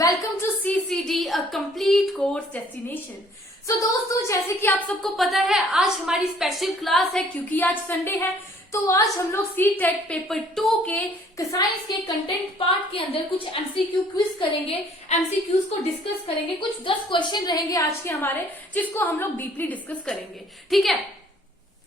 Welcome to CCD a complete course destination. So दोस्तों, जैसे कि आप सबको पता है आज हमारी स्पेशल क्लास है क्योंकि आज संडे है। तो आज हम लोग CTET पेपर 2 के साइंस के कंटेंट पार्ट के अंदर कुछ MCQ क्विज करेंगे। MCQs को डिस्कस करेंगे। कुछ 10 क्वेश्चन रहेंगे आज के हमारे, जिसको हम लोग डीपली डिस्कस करेंगे। ठीक है,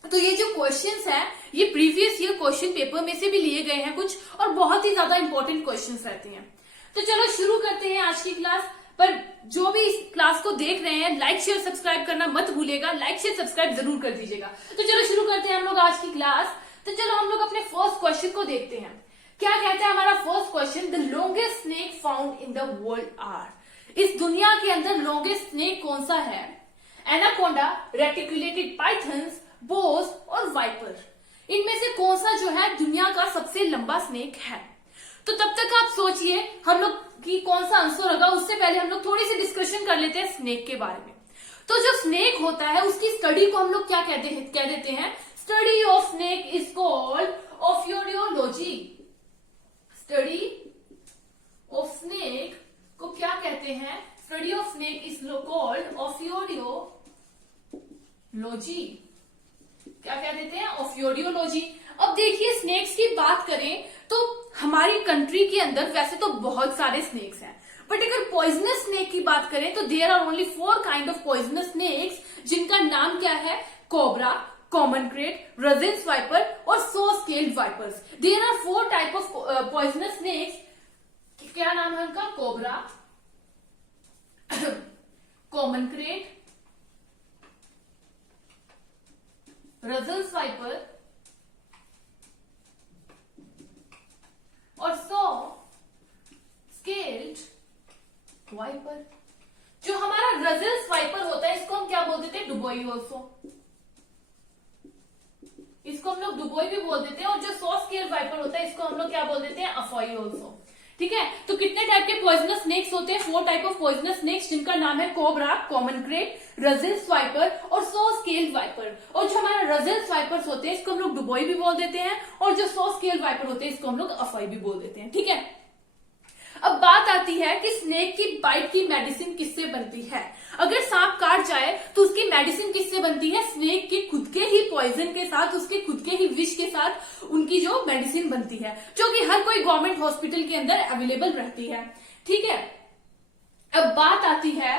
तो ये जो क्वेश्चंस है ये प्रीवियस ईयर क्वेश्चन पेपर में से भी लिए गए हैं कुछ, और बहुत ही ज्यादा इंपॉर्टेंट क्वेश्चंस रहते हैं। तो चलो शुरू करते हैं आज की क्लास। पर जो भी इस क्लास को देख रहे हैं, लाइक शेयर सब्सक्राइब करना मत भूलिएगा। लाइक शेयर सब्सक्राइब जरूर कर दीजिएगा। तो चलो शुरू करते हैं हम लोग आज की क्लास। तो चलो हम लोग अपने फर्स्ट क्वेश्चन को देखते हैं। क्या कहता है हमारा first question? The longest snake found in the world are. इस दुनिया के अंदर लॉन्गेस्ट स्नेक कौन सा है? एनाकोंडा, रेटिकुलेटेड पाइथन्स, बोस और वाइपर। इनमें से कौन सा जो है दुनिया का सबसे लंबा स्नेक है? तो तब तक आप सोचिए हम लोग की कौन सा आंसर होगा। उससे पहले हम लोग थोड़ी सी डिस्कशन कर लेते हैं स्नेक के बारे में। तो जो स्नेक होता है उसकी स्टडी को हम लोग क्या कह देते हैं? Study of snake is called ophiology. Study of snake को क्या कहते हैं? Study of snake is called ophiology. क्या कह देते हैं? ऑफियोडियोलॉजी। अब देखिए, स्नेक्स की बात करें तो हमारी कंट्री के अंदर वैसे तो बहुत सारे स्नेक्स हैं, बट अगर पॉइजनस स्नेक की बात करें तो there are only 4 kind of poisonous snakes, जिनका नाम क्या है? Cobra, common krait, Russell's viper और saw scaled vipers. There are 4 type of poisonous snakes. क्या नाम है उनका? Cobra, common krait, Russell's viper और सो स्केल्ड वाइपर। जो हमारा रजिन्स वाइपर होता है इसको हम क्या बोल देते हैं? डुबोई ऑल्सो। इसको हम लोग डुबोई भी बोल देते हैं। और जो सो स्केल्ड वाइपर होता है इसको हम लोग क्या बोल देते हैं? अफॉई ऑल्सो। ठीक है, तो कितने टाइप के पॉइजनस स्नेक्स होते हैं? 4 टाइप ऑफ पॉइजनस स्नेक्स, जिनका नाम है cobra, common krait, Russell's viper और सो स्केल्ड वाइपर। और जो हमारा रजिन्स वाइपर्स होते हैं इसको हम लोग डुबोई भी बोल देते हैं, और जो सो स्केल्ड वाइपर होते हैं इसको हम लोग अफॉई भी बोल देते हैं। ठीक है, अब बात आती है कि स्नेक की बाइट की मेडिसिन किससे बनती है। अगर सांप काट जाए तो उसकी मेडिसिन किससे बनती है? स्नेक के खुद के ही पॉइजन के साथ, उसके खुद के ही विष के साथ उनकी जो मेडिसिन बनती है, जो कि हर कोई गवर्नमेंट हॉस्पिटल के अंदर अवेलेबल रहती है। ठीक है, अब बात आती है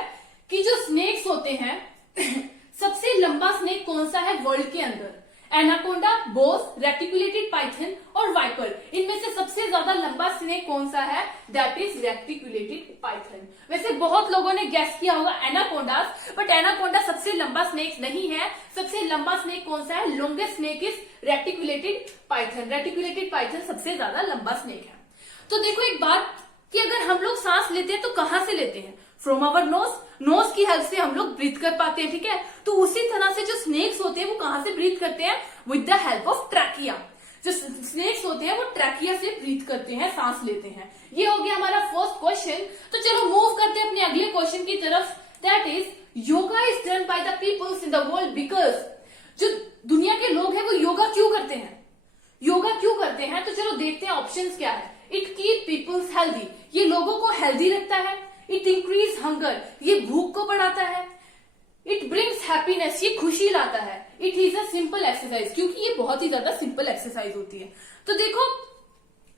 कि जो स्नेक्स होते हैं सबसे लंबा स्नेक कौन सा है वर्ल्ड के अंदर? एनाकोंडा, बोस, रेटिकुलेटेड पाइथन और वाइपर। इनमें से सबसे ज्यादा लंबा स्नेक कौन सा है? That is reticulated Python. वैसे बहुत लोगों ने गेस किया होगा एनाकोंडास, बट एनाकोंडा सबसे लंबा स्नेक नहीं है। सबसे लंबा स्नेक कौन सा है? Longest snake is reticulated Python. Reticulated Python सबसे ज्यादा लंबा स्नेक है। तो देखो एक बात कि अगर हम लोग सांस लेते हैं तो कहां से लेते हैं? From our nose. नोज की हेल्प से हम लोग ब्रीथ कर पाते हैं। ठीक है, तो उसी तरह से जो स्नेक्स होते हैं वो कहां से ब्रीथ करते हैं? With the help of trachea. जो स्नेक्स होते हैं वो ट्रैकिया से ब्रीथ करते हैं, सांस लेते हैं। ये हो गया हमारा फर्स्ट क्वेश्चन। तो चलो मूव करते हैं अपने अगले क्वेश्चन की तरफ। That is yoga is done by the peoples in the world because. जो दुनिया के लोग हैं वो योगा क्यों करते हैं? योगा क्यों करते हैं? तो चलो देखते हैं ऑप्शंस क्या है। It keep peoples healthy. ये लोगों को हेल्दी रखता है। It increase hunger. ये भूख को बढ़ाता है। It brings happiness. ये खुशी लाता है। It is a simple exercise, क्योंकि ये बहुत ही ज्यादा सिंपल एक्सरसाइज होती है। तो देखो,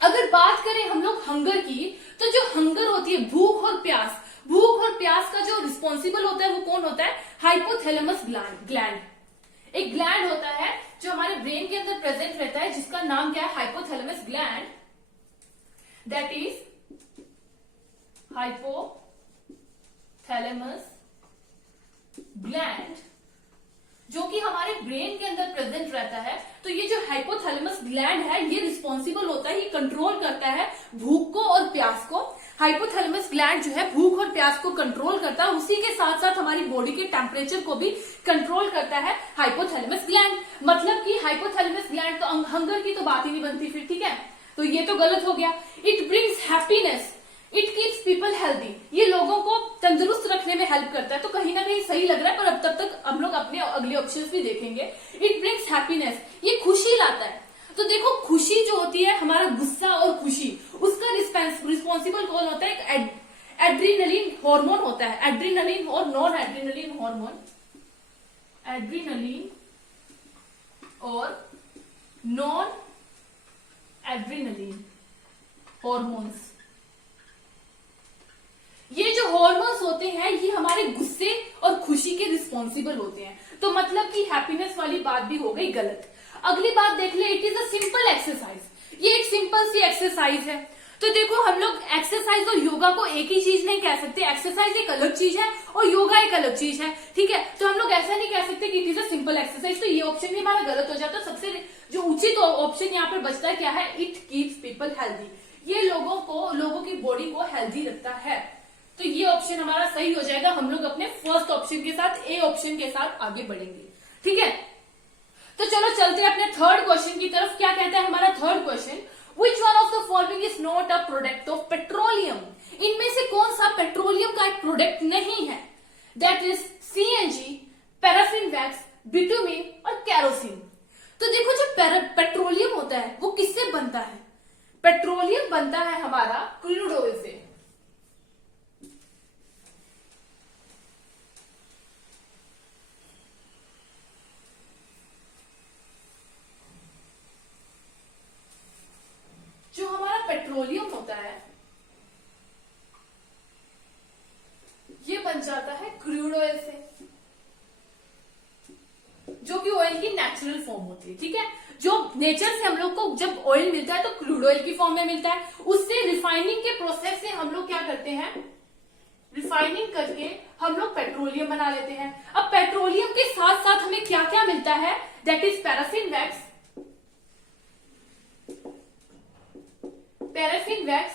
अगर बात करें हम लोग हंगर की, तो जो हंगर होती है, भूख और प्यास, भूख और प्यास का जो रिस्पॉन्सिबल होता है वो कौन होता है? Hypothalamus gland. एक ग्लैंड होता है जो हमारे ब्रेन के अंदर प्रेजेंट रहता है, जिसका नाम क्या है? Hypothalamus gland. That is hypothalamus gland, जो कि हमारे ब्रेन के अंदर प्रेजेंट रहता है। तो ये जो हाइपोथैलेमस ग्लैंड है ये रिस्पॉन्सिबल होता है, ये कंट्रोल करता है भूख को और प्यास को। हाइपोथैलेमस ग्लैंड जो है भूख और प्यास को कंट्रोल करता है, उसी के साथ साथ हमारी बॉडी के टेम्परेचर को भी कंट्रोल करता है हाइपोथैलेमस ग्लैंड। मतलब कि हाइपोथैलेमस ग्लैंड तो हंगर की तो बात ही नहीं बनती फिर। ठीक है, तो ये तो गलत हो गया। It brings happiness. It keeps people healthy. ये लोगों को तंदुरुस्त रखने में हेल्प करता है। तो कहीं ना कहीं सही लग रहा है, पर अब तब तक हम लोग अपने अगले ऑप्शंस भी देखेंगे। It brings happiness. ये खुशी लाता है। तो देखो, खुशी जो होती है, हमारा गुस्सा और खुशी, उसका रिस्पॉन्सिबल कौन होता है? एड्रीनलिन हार्मोन होता है, एड्रीनलिन और नॉन एड्रीनलिन हार्मोन, एड्रीनलिन और नॉन एड्रीनलिन हॉर्मोन्स। ये जो हॉर्मोन्स होते हैं ये हमारे गुस्से और खुशी के रिस्पॉन्सिबल होते हैं। तो मतलब कि हैप्पीनेस वाली बात भी हो गई गलत। अगली बात देख ले, it is a simple exercise. ये एक सिंपल सी एक्सरसाइज है। तो देखो हम लोग एक्सरसाइज और योगा को एक ही चीज नहीं कह सकते। एक्सरसाइज एक अलग चीज है और योगा एक अलग चीज है, ठीक है। तो हम लोग ऐसा नहीं कह सकते कि it is a simple exercise. तो ये ऑप्शन भी हमारा गलत हो जाता है। सबसे जो उचित ऑप्शन यहाँ पर बचता है क्या है, इट कीप्स पीपल हेल्दी। ये लोगों की बॉडी को हेल्दी रखता है। तो ये ऑप्शन हमारा सही हो जाएगा। हम लोग अपने फर्स्ट ऑप्शन के साथ, ए ऑप्शन के साथ आगे बढ़ेंगे, ठीक है। तो चलो चलते हैं अपने थर्ड क्वेश्चन की तरफ। क्या कहता है हमारा third question, Which one of the following is not a product of petroleum? इनमें से कौन सा पेट्रोलियम का एक प्रोडक्ट नहीं है? That is CNG, paraffin wax, bitumen और कैरोसिन। तो देखो जो पेट्रोलियम होता है वो किससे बनता है? पेट्रोलियम बनता है हमारा क्रूड ऑयल से। जो हमारा पेट्रोलियम होता है ये बन जाता है क्रूड ऑयल से, जो कि ऑयल की नेचुरल फॉर्म होती है, ठीक है। जो नेचर से हम लोग को जब ऑयल मिलता है तो क्रूड ऑयल की फॉर्म में मिलता है। उससे रिफाइनिंग के प्रोसेस से हम लोग क्या करते हैं, रिफाइनिंग करके हम लोग पेट्रोलियम बना लेते हैं। अब पेट्रोलियम के साथ साथ हमें क्या क्या मिलता है, that is paraffin wax, paraffin wax,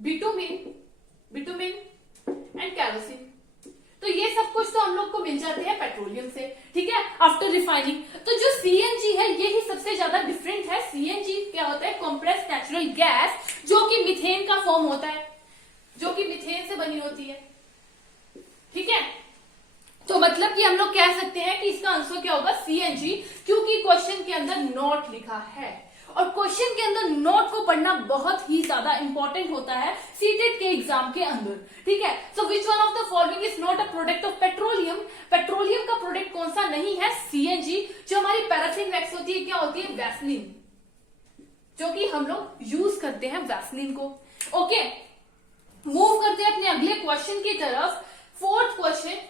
bitumen and kerosene. तो ये सब कुछ तो हम लोग को मिल जाते हैं पेट्रोलियम से, ठीक है, आफ्टर रिफाइनिंग। तो जो सीएनजी है ये ही सबसे ज्यादा डिफरेंट है। सीएनजी क्या होता है, कॉम्प्रेस्ड नेचुरल गैस, जो कि मीथेन का फॉर्म होता है, जो कि मीथेन से बनी होती है, ठीक है। तो मतलब कि हम लोग कह सकते हैं कि इसका आंसर क्या होगा, सीएनजी, क्योंकि क्वेश्चन के अंदर नॉट लिखा है। और क्वेश्चन के अंदर नोट को पढ़ना बहुत ही ज्यादा इंपॉर्टेंट होता है सीटेट के एग्जाम के अंदर, ठीक है। So which one of the following is not a product of petroleum? Petroleum का प्रोडक्ट कौन सा नहीं है, सीएनजी। जो हमारी पैराफिन वैक्स होती है क्या होती है, वैसलीन, जो कि हम लोग यूज करते हैं वैसलीन को। ओके, मूव करते हैं अपने अगले क्वेश्चन की तरफ। फोर्थ क्वेश्चन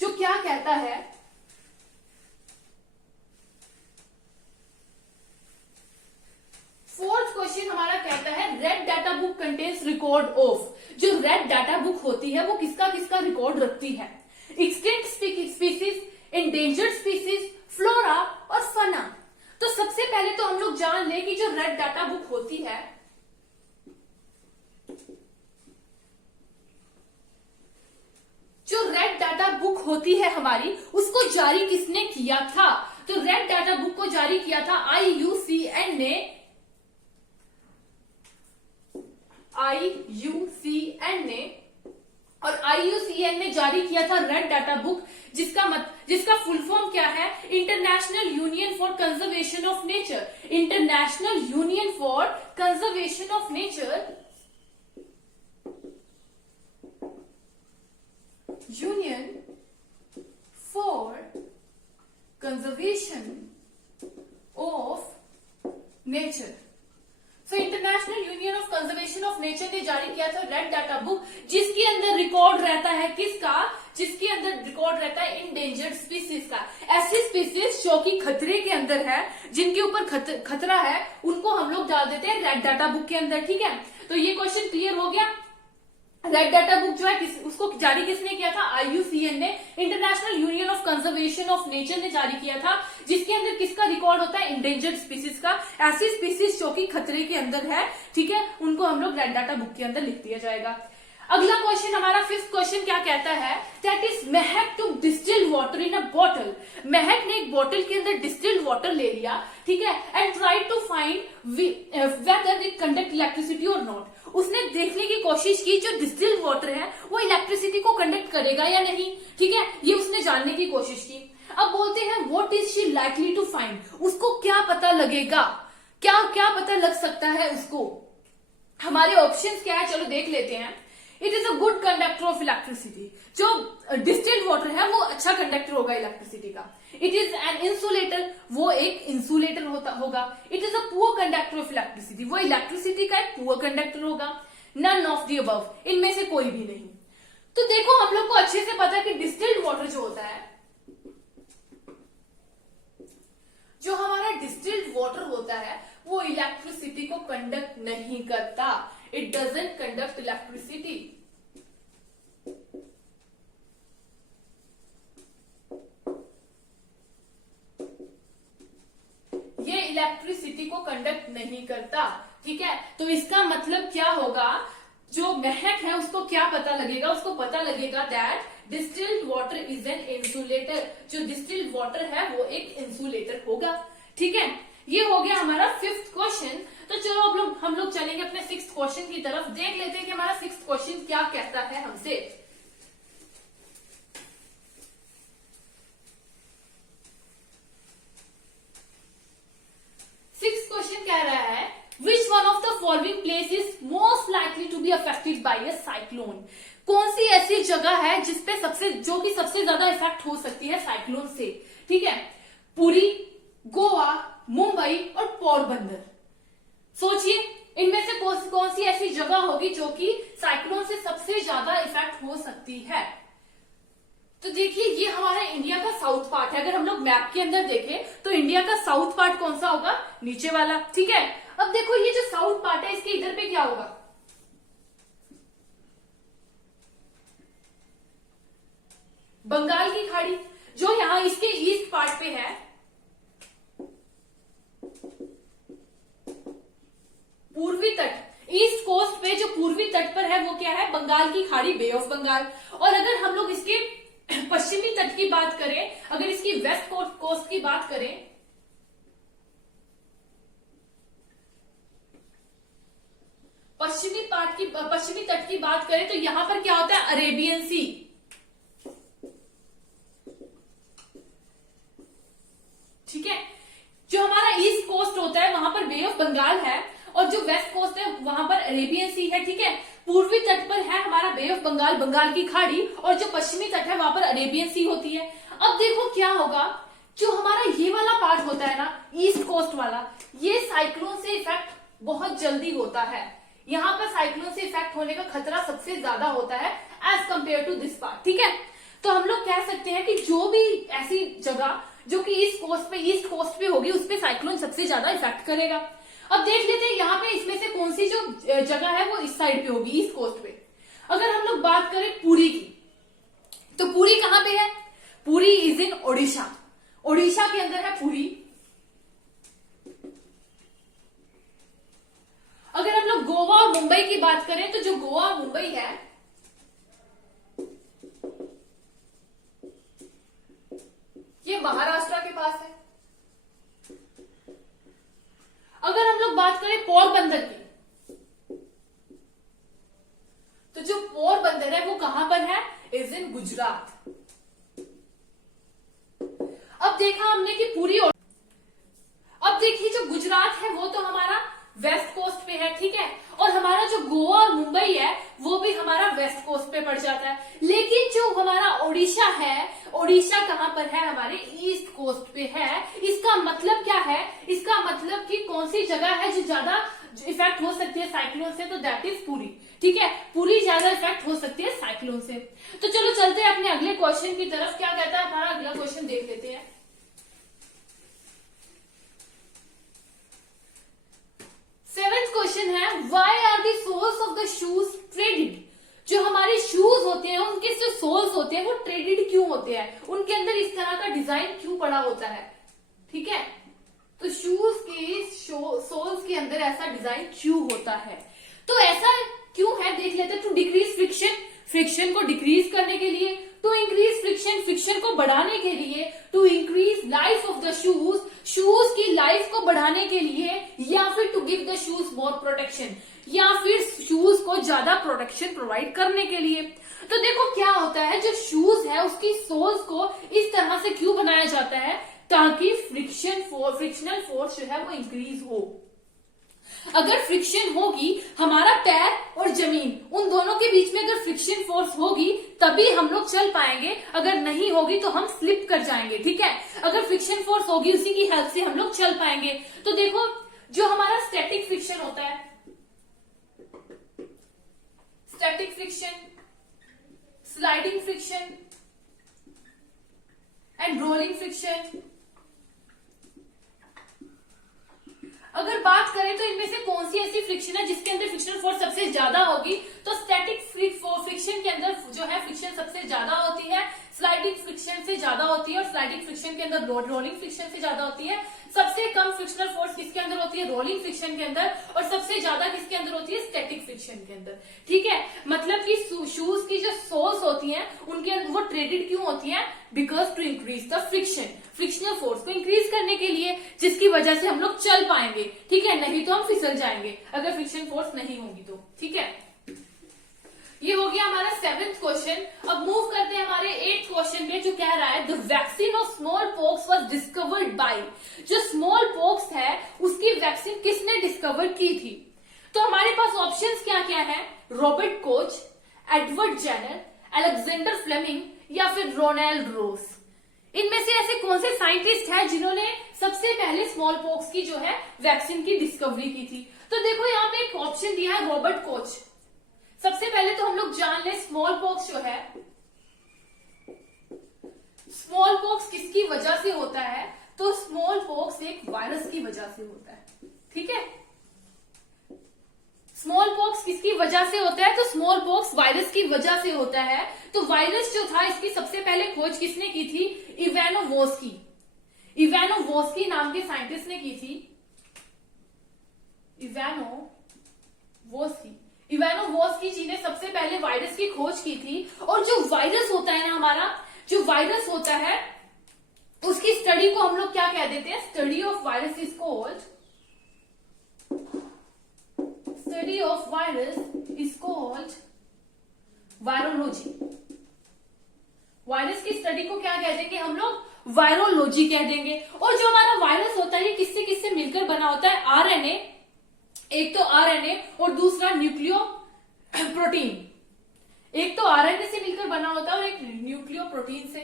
जो क्या कहता है, फोर्थ क्वेश्चन हमारा कहता है red data book contains record of. जो रेड डाटा बुक होती है वो किसका किसका रिकॉर्ड रखती है, extinct species, endangered species, flora और फना। तो सबसे पहले तो हम लोग जान ले कि जो रेड डाटा बुक होती है, जो रेड डाटा बुक होती है हमारी, उसको जारी किसने किया था? तो रेड डाटा बुक को जारी किया था IUCN ने, और IUCN ने जारी किया था रेड डाटा बुक, जिसका फुल फॉर्म क्या है, international union for conservation of nature. International union for conservation of nature, union for conservation of nature. So international union of conservation of nature ने जारी किया था रेड डाटा बुक, जिसके अंदर record रहता है किसका, जिसके अंदर रिकॉर्ड रहता है इंडेंजर्ड स्पीसीज का। ऐसी स्पीसीज जो कि खतरे के अंदर है, जिनके ऊपर खतरा है, उनको हम लोग डाल देते हैं रेड डाटा बुक के अंदर, ठीक है। तो ये क्वेश्चन क्लियर हो गया। रेड डाटा बुक जो है उसको जारी किसने किया था, IUCN ने, international union of conservation of nature ने जारी किया था, जिसके अंदर किसका रिकॉर्ड होता है, इंडेंजर्ड स्पीसीज का। ऐसी स्पीसीज जो कि खतरे के अंदर है, ठीक है, उनको हम लोग रेड डाटा बुक के अंदर लिख दिया जाएगा। अगला क्वेश्चन हमारा फिफ्थ क्वेश्चन क्या कहता है, that is Mahak to distilled water in a bottle. Mahak ने एक बॉटल के अंदर डिस्टिल्ड वाटर ले लिया, ठीक है, and try to find whether it conduct electricity और नॉट। उसने देखने की कोशिश की जो डिस्टिल्ड वाटर है वो इलेक्ट्रिसिटी को कंडक्ट करेगा या नहीं, ठीक है, ये उसने जानने की कोशिश की। अब बोलते हैं what is she likely to find, उसको क्या पता लगेगा, क्या क्या पता लग सकता है उसको। हमारे ऑप्शंस क्या है, चलो देख लेते हैं। It is a good conductor of electricity. जो डिस्टिल्ड वाटर है वो अच्छा कंडक्टर होगा इलेक्ट्रिसिटी का। इट इज एन इंसुलेटर, वो एक इंसुलेटर होगा। It is a poor conductor of electricity, वो इलेक्ट्रिसिटी का एक पुअर कंडक्टर होगा। नन ऑफ द अबव, इनमें से कोई भी नहीं। तो देखो हम लोग को अच्छे से पता है कि डिस्टिल्ड वाटर जो होता है, जो हमारा डिस्टिल्ड वाटर होता है वो इलेक्ट्रिसिटी को कंडक्ट नहीं करता। It doesn't conduct electricity. ये इलेक्ट्रिसिटी को कंडक्ट नहीं करता, ठीक है। तो इसका मतलब क्या होगा, जो महक है उसको क्या पता लगेगा, उसको पता लगेगा that distilled water is an insulator. जो डिस्टिल्ड वाटर है वो एक इंसुलेटर होगा, ठीक है। ये हो गया हमारा 5th क्वेश्चन। तो चलो अब हम लोग चलेंगे अपने 6th क्वेश्चन की तरफ। देख लेते हैं कि हमारा 6th क्वेश्चन क्या कहता है हमसे। 6th क्वेश्चन कह रहा है which one of the following place is most likely to be affected by a cyclone. कौन सी ऐसी जगह है जिसपे जो कि सबसे ज्यादा इफेक्ट हो सकती है साइक्लोन से, ठीक है। पुरी, गोवा, मुंबई और पोरबंदर। सोचिए इनमें से कौन सी ऐसी जगह होगी जो कि साइक्लोन से सबसे ज्यादा इफेक्ट हो सकती है। तो देखिए ये हमारा इंडिया का साउथ पार्ट है। अगर हम लोग मैप के अंदर देखें तो इंडिया का साउथ पार्ट कौन सा होगा, नीचे वाला, ठीक है। अब देखो ये जो साउथ पार्ट है इसके इधर पे क्या होगा, बंगाल की खाड़ी। जो यहां इसके ईस्ट पार्ट पे है पूर्वी तट, ईस्ट कोस्ट पे जो पूर्वी तट पर है वो क्या है, बंगाल की खाड़ी, बे ऑफ बंगाल। और अगर हम लोग इसके पश्चिमी तट की बात करें, अगर इसकी वेस्ट कोस्ट की बात करें, पश्चिमी तट की बात करें तो यहां पर क्या होता है, अरेबियन सी, ठीक है। जो हमारा ईस्ट कोस्ट होता है वहां पर बे ऑफ बंगाल है और जो वेस्ट कोस्ट है वहां पर अरेबियन सी है, ठीक है। पूर्वी तट पर है हमारा बे ऑफ बंगाल, बंगाल की खाड़ी, और जो पश्चिमी तट है वहां पर अरेबियन सी होती है। अब देखो क्या होगा, जो हमारा ये वाला पार्ट होता है ना, ईस्ट कोस्ट वाला, ये साइक्लोन से इफेक्ट बहुत जल्दी होता है। यहां पर साइक्लोन से इफेक्ट होने का खतरा सबसे ज्यादा होता है as compare to this part, ठीक है। तो हम लोग कह सकते हैं कि जो भी ऐसी जगह जो कि ईस्ट कोस्ट पे होगी उस पे साइक्लोन सबसे ज्यादा इफेक्ट करेगा। अब देख लेते हैं यहाँ पे इसमें से कौन सी जो जगह है वो इस साइड पे होगी, ईस्ट कोस्ट पे। अगर हम लोग बात करें पुरी की, तो पुरी कहां पे है, पुरी इज इन ओडिशा, ओडिशा के अंदर है पुरी। अगर हम लोग गोवा और मुंबई की बात करें तो जो गोवा और मुंबई है ये महाराष्ट्र के पास है। अगर हम लोग बात करें पोरबंदर की, तो जो पोरबंदर है वो कहां पर है, इज इन गुजरात। अब देखा हमने कि पूरी, अब देखिए जो गुजरात है वो तो हमारा वेस्ट कोस्ट पे है, ठीक है। और हमारा जो गोवा और मुंबई है वो भी हमारा वेस्ट कोस्ट पे पड़ जाता है। लेकिन जो हमारा ओडिशा है, ओडिशा कहां पर है, हमारे ईस्ट कोस्ट पे है। इसका मतलब क्या है, इसका मतलब कि कौन सी जगह है जो ज्यादा इफेक्ट हो सकती है साइक्लोन से, तो दैट इज पुरी, ठीक है। पुरी ज्यादा इफेक्ट हो सकती है साइक्लोन से। तो चलो चलते हैं अपने अगले क्वेश्चन की तरफ। क्या कहता है हमारा अगला क्वेश्चन, देख लेते हैं। 7th क्वेश्चन है why are the soles of the shoes treaded. जो हमारे शूज होते हैं उनके जो सोल्स होते हैं वो ट्रेडेड क्यों होते हैं, उनके अंदर इस तरह का डिजाइन क्यों पड़ा होता है, ठीक है। तो शूज के सोल्स के अंदर ऐसा डिजाइन क्यों होता है, तो ऐसा क्यों है देख लेते हैं। टू डिक्रीज फ्रिक्शन, फ्रिक्शन को डिक्रीज करने के लिए, टू इंक्रीज फ्रिक्शन, फ्रिक्शन को बढ़ाने के लिए, to increase life of the shoes, shoes की लाइफ को बढ़ाने के लिए, या फिर to give the shoes more protection, या फिर शूज को ज्यादा प्रोटेक्शन प्रोवाइड करने के लिए। तो देखो क्या होता है, जो शूज है उसकी सोल्स को इस तरह से क्यों बनाया जाता है, ताकि फ्रिक्शनल फोर्स जो है वो इंक्रीज हो। अगर फ्रिक्शन होगी, हमारा पैर और जमीन उन दोनों के बीच में अगर फ्रिक्शन फोर्स होगी तभी हम लोग चल पाएंगे, अगर नहीं होगी तो हम स्लिप कर जाएंगे। ठीक है, अगर फ्रिक्शन फोर्स होगी उसी की हेल्प से हम लोग चल पाएंगे। तो देखो, जो हमारा स्टैटिक फ्रिक्शन होता है, static friction, sliding friction and rolling friction, अगर बात करें तो इनमें से कौन सी ऐसी फ्रिक्शन है जिसके अंदर फ्रिक्शनल फोर्स सबसे ज्यादा होगी, तो स्टैटिक फ्रिक्शन के अंदर जो है फ्रिक्शन सबसे ज्यादा होती है, स्लाइडिंग फ्रिक्शन से ज्यादा होती है, और स्लाइडिंग फ्रिक्शन के अंदर रोलिंग फ्रिक्शन से ज्यादा होती है। सबसे कम फ्रिक्शनल फोर्स किसके अंदर होती है, रोलिंग फ्रिक्शन के अंदर, और सबसे ज्यादा किसके अंदर होती है, स्टैटिक फ्रिक्शन के अंदर। ठीक है, मतलब कि शूज की जो सोल्स होती हैं उनके अंदर वो ट्रेडेड क्यों होती हैं, because to increase the friction, frictional force को इंक्रीज करने के लिए, जिसकी वजह से हम लोग चल पाएंगे। ठीक है, नहीं तो हम फिसल जाएंगे अगर फ्रिक्शन फोर्स नहीं होगी तो। ठीक है, ये हो गया हमारा 7th क्वेश्चन। अब मूव करते हैं हमारे 8th क्वेश्चन में, जो कह रहा है the vaccine of small pox was discovered by, जो स्मॉल पॉक्स है उसकी वैक्सीन किसने डिस्कवर की थी। तो हमारे पास ऑप्शंस क्या क्या है, Robert Koch, Edward Jenner, Alexander Fleming या फिर रोनाल्ड रोस। इनमें से ऐसे कौन से साइंटिस्ट हैं जिन्होंने सबसे पहले स्मॉल पॉक्स की जो है वैक्सीन की डिस्कवरी की थी। तो देखो यहाँ पे एक ऑप्शन दिया है रॉबर्ट कोच। सबसे पहले तो हम लोग जान ले स्मॉल पॉक्स जो है, स्मॉल पॉक्स किसकी वजह से होता है, तो स्मॉल पॉक्स एक वायरस की वजह से होता है। ठीक है, स्मॉल पॉक्स किसकी वजह से होता है, तो स्मॉल पॉक्स वायरस की वजह से होता है। तो वायरस जो था इसकी सबसे पहले खोज किसने की थी, इवानोवस्की, इवानोवस्की नाम के साइंटिस्ट ने की थी, इवानोवस्की जी ने सबसे पहले वायरस की खोज की थी। और जो वायरस होता है ना हमारा, जो वायरस होता है उसकी स्टडी को हम लोग क्या कह देते हैं, study of virus is called, study of virus is called virology. Virus की स्टडी को क्या कह देंगे हम लोग, वायरोलॉजी कह देंगे। और जो हमारा वायरस होता है ये किससे किससे मिलकर बना होता है, आरएनए, एक तो आरएनए और दूसरा न्यूक्लियो प्रोटीन। एक तो आरएनए से मिलकर बना होता है और एक न्यूक्लियो प्रोटीन से।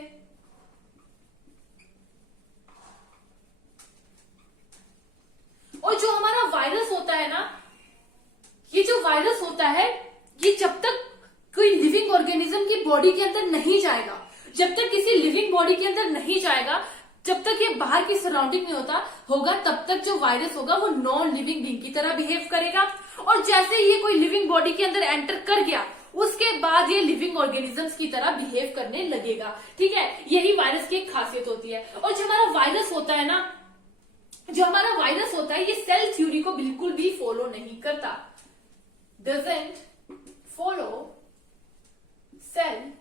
और जो हमारा वायरस होता है ना, ये जो वायरस होता है ये जब तक कोई लिविंग ऑर्गेनिज्म की बॉडी के अंदर नहीं जाएगा, जब तक किसी लिविंग बॉडी के अंदर नहीं जाएगा, जब तक ये बाहर की सराउंडिंग में होगा तब तक जो वायरस होगा वो नॉन लिविंग बीइंग की तरह बिहेव करेगा। और जैसे ये कोई लिविंग बॉडी के अंदर एंटर कर गया उसके बाद ये लिविंग ऑर्गेनिजम्स की तरह बिहेव करने लगेगा। ठीक है, यही वायरस की एक खासियत होती है। और जो हमारा वायरस होता है ना, जो हमारा वायरस होता है ये सेल थ्योरी को बिल्कुल भी फॉलो नहीं करता, डजंट फॉलो सेल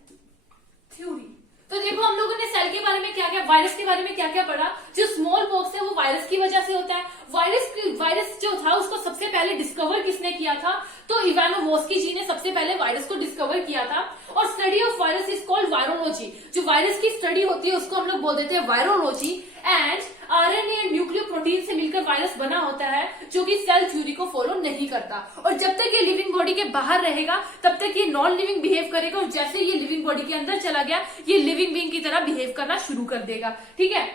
थ्योरी। तो देखो हम लोगों ने सेल के बारे में क्या क्या, वायरस के बारे में क्या क्या पढ़ा। जो स्मॉल पॉक्स है वो वायरस की वजह से होता है। वायरस जो था उसको सबसे पहले डिस्कवर किसने किया था, तो इवानोवस्की जी ने सबसे पहले वायरस को डिस्कवर किया था। और study of virus is called virology. जो वायरस की स्टडी होती है उसको हम लोग बोल देते हैं virology. And RNA and nucleo protein से मिलकर वायरस बना होता है जो कि सेल थ्योरी को फॉलो नहीं करता। और जब तक ये लिविंग बॉडी के बाहर रहेगा तब तक ये नॉन लिविंग बिहेव करेगा, और जैसे ये लिविंग बॉडी के अंदर चला गया ये लिविंग बीइंग की तरह बिहेव करना शुरू कर देगा। ठीक है,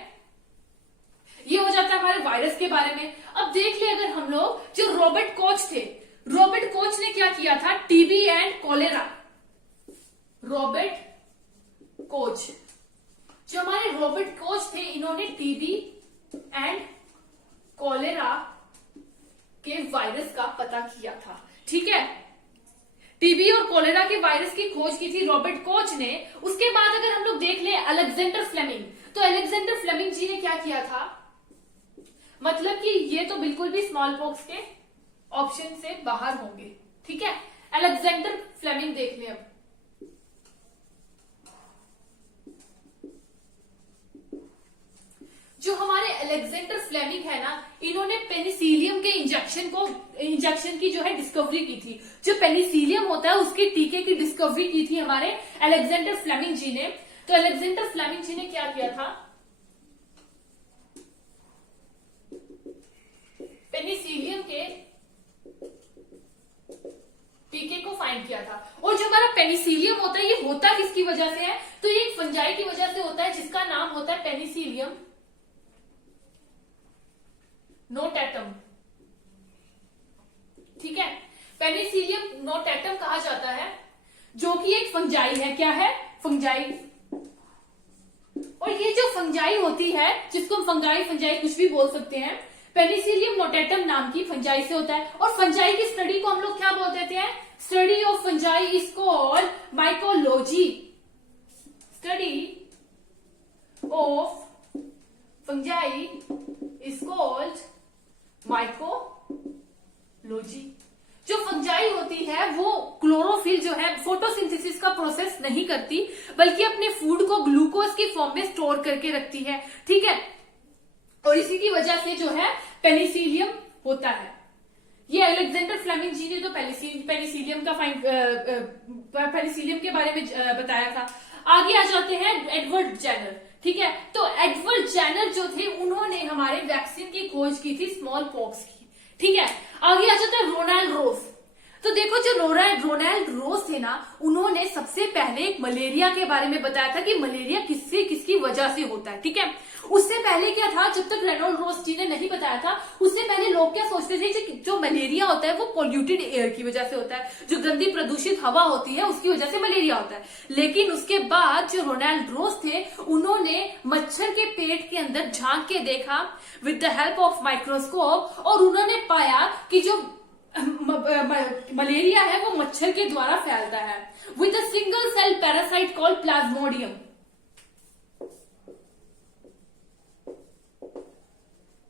ये हो जाता है हमारे वायरस के बारे में। अब देख ले अगर हम लोग, जो रॉबर्ट कोच थे, रॉबर्ट कोच ने क्या किया था, TB and cholera. Robert Koch, जो हमारे रॉबर्ट कोच थे, इन्होंने टीबी एंड कॉलेरा के वायरस का पता किया था। ठीक है, टीबी और कॉलेरा के वायरस की खोज की थी रॉबर्ट कोच ने। उसके बाद अगर हम लोग देख लें अलेक्जेंडर फ्लेमिंग, तो अलेक्जेंडर फ्लेमिंग जी ने क्या किया था, मतलब कि ये तो बिल्कुल भी स्मॉल पॉक्स के ऑप्शन से बाहर होंगे। ठीक है, अलेक्जेंडर फ्लेमिंग देख लें। अब जो हमारे अलेक्जेंडर फ्लेमिंग है ना, इन्होंने पेनिसिलियम के इंजेक्शन की जो है डिस्कवरी की थी। जो पेनिसिलियम होता है उसके टीके की डिस्कवरी की थी हमारे अलेक्जेंडर फ्लेमिंग जी ने। तो अलेक्जेंडर फ्लेमिंग जी ने क्या किया था, पेनिसिलियम के पेनिसिलियम होता है, ये होता किसकी वजह से है? तो ये एक फंजाई की वजह से होता है जिसका नाम होता है पेनिसिलियम नोटैटम। ठीक है, पेनिसिलियम नोटैटम कहा जाता है, जो कि एक फंजाई है। क्या है? फंजाई। और ये जो फंजाई होती है, जिसको हम फंगाई फंजाई कुछ भी बोल सकते हैं, पेनिसिलियम नोटैटम नाम की फंजाई से होता है। और फंजाई की स्टडी को हम लोग क्या बोल देते हैं? Study of fungi is called mycology. Study of fungi is called mycology. जो फंजाई होती है वो क्लोरोफिल जो है फोटोसिंथेसिस का प्रोसेस नहीं करती, बल्कि अपने फूड को ग्लूकोज की फॉर्म में स्टोर करके रखती है। ठीक है, और इसी की वजह से जो है पेनिसिलियम होता है। ये अलेक्जेंडर फ्लेमिंग जी ने तो पेनिसिलियम के बारे में बताया था। आगे आ जाते हैं एडवर्ड जेनर। ठीक है, तो एडवर्ड जेनर जो थे उन्होंने हमारे वैक्सीन की खोज की थी स्मॉल पॉक्स की। ठीक है, आगे आ जाता है रोनाल्ड रोज। तो देखो जो रोनाल्ड रोज थे ना, उन्होंने सबसे पहले एक मलेरिया के बारे में बताया था कि मलेरिया किसकी वजह से होता है। ठीक है, उससे पहले क्या था, जब तक रेनॉल्ड रोज जी ने नहीं बताया था, उससे पहले लोग क्या सोचते थे कि जो मलेरिया होता है वो पोल्यूटेड एयर की वजह से होता है, जो गंदी प्रदूषित हवा होती है उसकी वजह से मलेरिया होता है। लेकिन उसके बाद जो रोनाल्ड रोज थे, उन्होंने मच्छर के पेट के अंदर झांक के देखा with the help of microscope, और उन्होंने पाया कि जो मलेरिया है वो मच्छर के द्वारा फैलता है with a single cell parasite called plasmodium.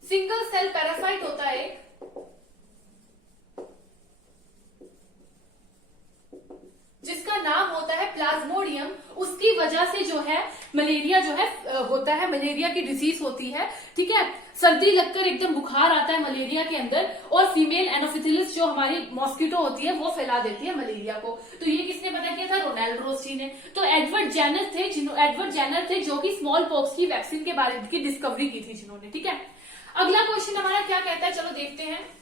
Single cell parasite होता है जिसका नाम होता है प्लाज्मोडियम। उसकी वजह से जो है मलेरिया जो है होता है, मलेरिया की डिजीज होती है। ठीक है, सर्दी लगकर एकदम बुखार आता है मलेरिया के अंदर, और फीमेल एनोफिलिस जो हमारी मॉस्किटो होती है वो फैला देती है मलेरिया को। तो ये किसने पता किया था? रोनाल्ड रोज जी ने। तो एडवर्ड जेनर थे जो कि स्मॉल पॉक्स की वैक्सीन के बारे की डिस्कवरी की थी जिन्होंने। ठीक है, अगला क्वेश्चन हमारा क्या कहता है, चलो देखते हैं।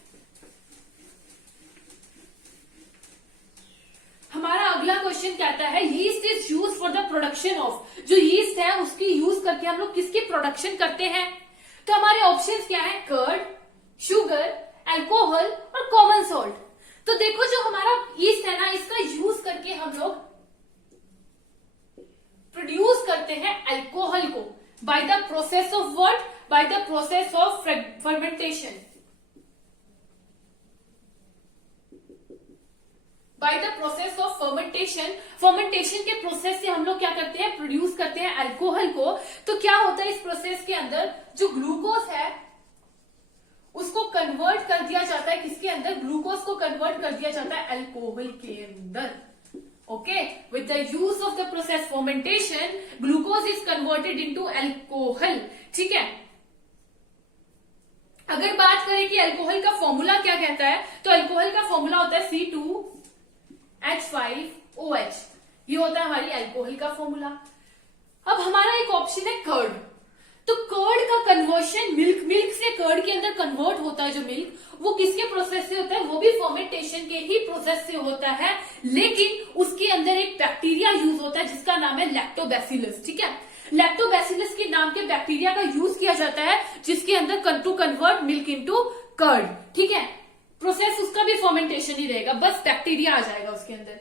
हमारा अगला क्वेश्चन कहता है yeast is use for the production of. जो यीस्ट है उसकी यूज करके हम लोग किसकी प्रोडक्शन करते हैं? तो हमारे ऑप्शंस क्या है? कर्ड, शुगर, अल्कोहल और कॉमन सॉल्ट। तो देखो जो हमारा यीस्ट है ना, इसका यूज करके हम लोग प्रोड्यूस करते हैं अल्कोहल को by the process of what? By the process of fermentation. By the process of fermentation के प्रोसेस से हम लोग क्या करते हैं? प्रोड्यूस करते हैं अल्कोहल को। तो क्या होता है इस प्रोसेस के अंदर? जो ग्लूकोज है उसको कन्वर्ट कर दिया जाता है किसके अंदर? ग्लूकोज को कन्वर्ट कर दिया जाता है अल्कोहल के अंदर। Okay, with the use of the process fermentation glucose is converted into alcohol. ठीक है, अगर बात करें कि अल्कोहल का फॉर्मूला क्या कहता है, तो अल्कोहल का फॉर्मूला होता है C2H5OH। ये होता है हमारी अल्कोहल का फॉर्मूला। अब हमारा एक ऑप्शन है कर्ड। तो कर्ड का कन्वर्शन मिल्क से कर्ड के अंदर कन्वर्ट होता है। जो मिल्क वो किसके प्रोसेस से होता है? वो भी फर्मेंटेशन के ही प्रोसेस से होता है, लेकिन उसके अंदर एक बैक्टीरिया यूज होता है जिसका नाम है लैक्टोबैसिलस। ठीक है, लैक्टोबैसिलस के नाम के बैक्टीरिया का यूज किया जाता है जिसके अंदर to convert milk into curd. ठीक है, प्रोसेस उसका भी फर्मेंटेशन ही रहेगा, बस बैक्टीरिया आ जाएगा उसके अंदर।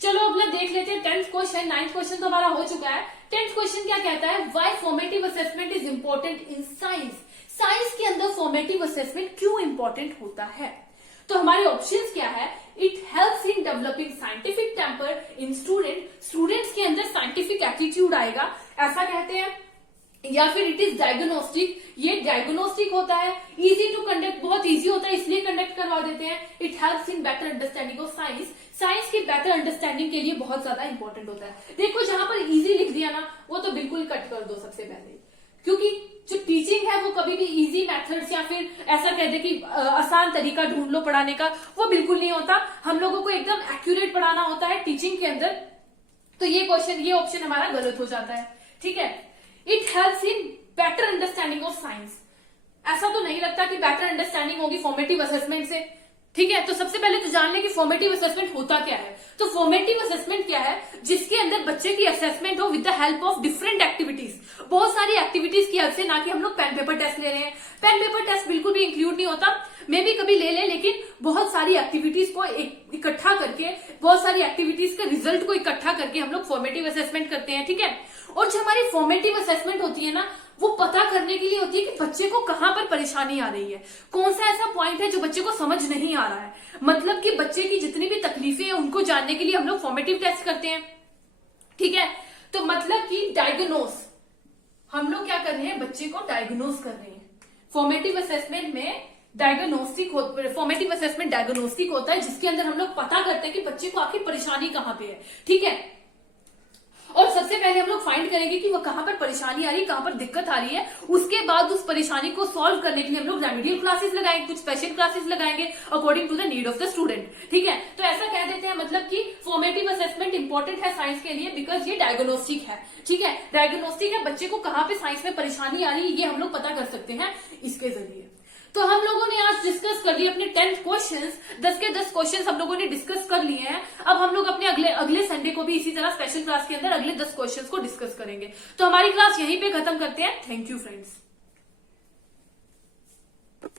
चलो अगला देख लेते हैं 10th क्वेश्चन। 9th क्वेश्चन तो हमारा हो चुका है। 10th क्वेश्चन क्या कहता है? Why formative assessment is important in science. Science के अंदर फॉर्मेटिव असेसमेंट क्यों इंपॉर्टेंट होता है? तो हमारे ऑप्शंस क्या है? It helps in developing scientific temper in students के अंदर साइंटिफिक एटीट्यूड आएगा, ऐसा कहते हैं। या फिर इट इज डायग्नोस्टिक, ये डायग्नोस्टिक होता है। इजी टू कंडक्ट, बहुत इजी होता है इसलिए कंडक्ट करवा देते हैं। It helps in better understanding of science, science की बेटर अंडरस्टैंडिंग के लिए बहुत ज्यादा इंपॉर्टेंट होता है। देखो जहां पर इजी लिख दिया ना, वो तो बिल्कुल कट कर दो सबसे पहले, क्योंकि जो टीचिंग है वो कभी भी इजी मेथड्स या फिर ऐसा कह दे कि आसान तरीका ढूंढ लो पढ़ाने का, वो बिल्कुल नहीं होता। हम लोगों को एकदम एक्यूरेट पढ़ाना होता है टीचिंग के अंदर। तो ये ऑप्शन हमारा गलत हो जाता है। ठीक है, it helps in better understanding of science. ऐसा तो नहीं लगता कि बेटर अंडरस्टैंडिंग होगी फॉर्मेटिव असेसमेंट से, ठीक है, तो सबसे पहले तो जान लें कि फॉर्मेटिव असेसमेंट होता क्या है। तो फॉर्मेटिव असेसमेंट क्या है, जिसके अंदर बच्चे की असेसमेंट हो with the help of different activities, बहुत सारी एक्टिविटीज की हेल्प से, ना कि हम लोग पेन पेपर टेस्ट ले रहे हैं। पेन पेपर टेस्ट बिल्कुल भी इंक्लूड नहीं होता, मे भी कभी ले लें, लेकिन बहुत सारी एक्टिविटीज को इकट्ठा करके, बहुत सारी एक्टिविटीज के रिजल्ट को इकट्ठा करके हम लोग फॉर्मेटिव असेसमेंट करते हैं। ठीक है, और जो हमारी फॉर्मेटिव असेसमेंट होती है ना, वो पता करने के लिए होती है कि बच्चे को कहां पर परेशानी आ रही है, कौन सा ऐसा पॉइंट है जो बच्चे को समझ नहीं आ रहा है। मतलब कि बच्चे की जितनी भी तकलीफें हैं उनको जानने के लिए हम लोग फॉर्मेटिव टेस्ट करते हैं। ठीक है, तो मतलब कि डायग्नोस, हम लोग क्या कर रहे हैं, बच्चे को डायग्नोस कर रहे हैं। फॉर्मेटिव असेसमेंट में फॉर्मेटिव असेसमेंट डायग्नोस्टिक होता है, जिसके अंदर हम लोग पता करते हैं कि बच्चे को आखिर परेशानी कहां पे है। ठीक है, और सबसे पहले हम लोग फाइंड करेंगे कि वो कहां पर परेशानी आ रही है, कहां पर दिक्कत आ रही है। उसके बाद उस परेशानी को सॉल्व करने के लिए हम लोग रेमेडियल क्लासेस लगाएंगे, कुछ स्पेशल क्लासेस लगाएंगे according to the need of the student. ठीक है, तो ऐसा कह देते हैं मतलब कि फॉर्मेटिव असेसमेंट इंपॉर्टेंट है साइंस के लिए, बिकॉज ये डायग्नोस्टिक है। ठीक है, डायग्नोस्टिक है, बच्चे को कहां पे साइंस में परेशानी आ रही है ये हम लोग पता कर सकते हैं इसके जरिए। तो हम लोगों ने आज डिस्कस कर लिए अपने 10 क्वेश्चंस, 10 के 10 क्वेश्चंस हम लोगों ने डिस्कस कर लिए हैं। अब हम लोग अपने अगले संडे को भी इसी तरह स्पेशल क्लास के अंदर अगले 10 क्वेश्चंस को डिस्कस करेंगे। तो हमारी क्लास यहीं पे खत्म करते हैं। Thank you friends.